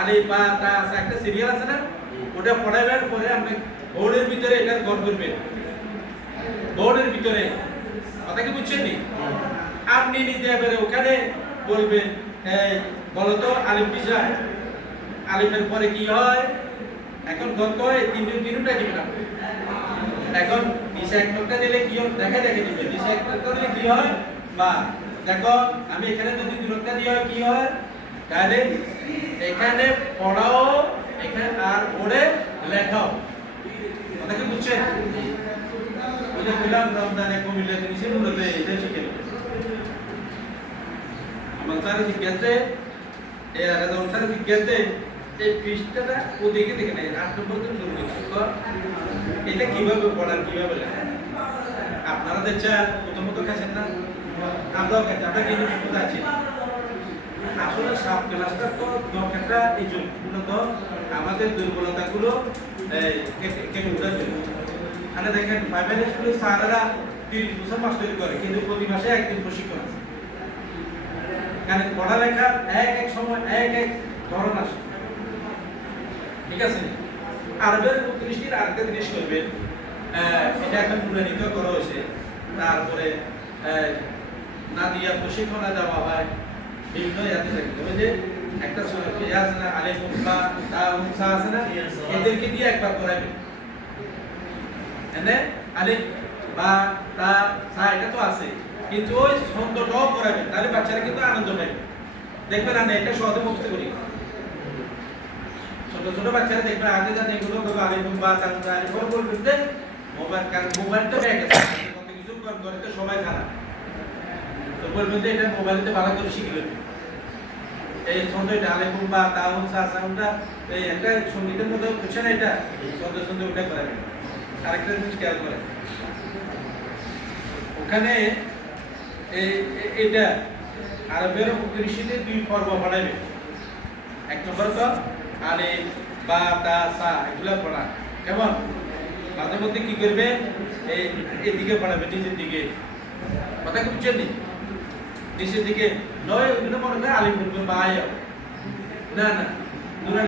আলি বা তা সা একটা সিরিয়াল আছে না, ওটা পড়াবার পরে আপনি বোর্ডের ভিতরে এটা গড় করবেন, বোর্ডের ভিতরে। কথা কি বুঝছেন নি? আপনি নিজে এবারে ওখানে বলবেন বলো তো আলিফ কিসা, আলিফের পরে কি হয়, এখন গত হয় তিনটা দিবেন আপনি। এখন দিশা এক টুকটা দিলে কি হয় দেখে দিবেন, দিশা এক টুকটা দিলে কি হয় বা দেখো আমি এখানে যদি দূরত্ব দিয়ে হয় কি হয়, তাহলে এখানে পড়াও এখানে আর পড়ে লেখাও। কথা কি বুঝছেন? ওই যে বললাম রমজানে কুমিল্লা জিনিসে মূলত এটা শিখে নেবেন। আমার স্যারের জিজ্ঞাসে স্যারের জিজ্ঞাসে এই পৃষ্ঠাটা ওদিকে দেখে নেই 8 নম্বর থেকে শুরু করছি, এটা কিভাবে পড়ার কিভাবে লেখা আপনারা দেখছেন প্রথমত খাচ্ছেন না, আমরাও খাচ্ছি, আমরা কিন্তু বিপদ আছি। আসলে সব ক্লাসটা তো দরকারটা এই জন্য মূলত আমাদের দুর্বলতাগুলো কেটে উঠার জন্য। মানে দেখেন প্রাইমারি স্কুলের স্যারেরা 30 বছর মাস্টারি করে, কিন্তু প্রতি মাসে একদিন প্রশিক্ষণ আছে। কারণ পড়ালেখা এক সময় এক ধরন আসে, ঠিক আছে? আরবের 29টির আরেকটা জিনিস করবেন, এটা এখন নুরানিত করা হয়েছে। তারপরে নাদিয়া প্রশিক্ষণ দেওয়া হয় বিভিন্ন ইয়াতে থাকে, তবে যে একটা ইয়ে আছে না আলিফ বা তা মুসা আছে না, এদেরকে দিয়ে একবার করাবেন। এনে আলিফ বা তা সা এটা তো আছে, কিন্তু ওই ছন্দটাও করাবেন, তাহলে বাচ্চারা কিন্তু আনন্দ পাবে। দেখবেন আমি এটা সহজে মুখস্থ করি, ছোট ছোট বাচ্চারা দেখবে আগে জানে এগুলো করবে আলিফ বা তা আলিফ বলতে মোবাইল, কারণ মোবাইলটা ব্যাগ আছে, কত কিছু করে তো সবাই খারাপ, তো বলবেন যে এটা মোবাইলতে ভালো করে শিখবেন। এই ছন্দ এটা আলিফ বা তা সা সাউন্ডটা এই একটা সঙ্গীতের মধ্যে বুঝছেন, এটা ছন্দ ওটা করাবেন। আরেকটা জিনিস খেয়াল করেন, ওখানে এটা আরবের 29তে 2 পর্ব পড়াবে। এক নম্বর তো আলিফ বা তা সা এগুলো পড়া, কেমন? মাঝে মধ্যে কি করবে এদিকে পড়াবে, নিচের দিকে। কথা কি বুঝছেন নি? নিচের দিকে নয় ওইগুলো মনে করে আলিফ বলবে বা না না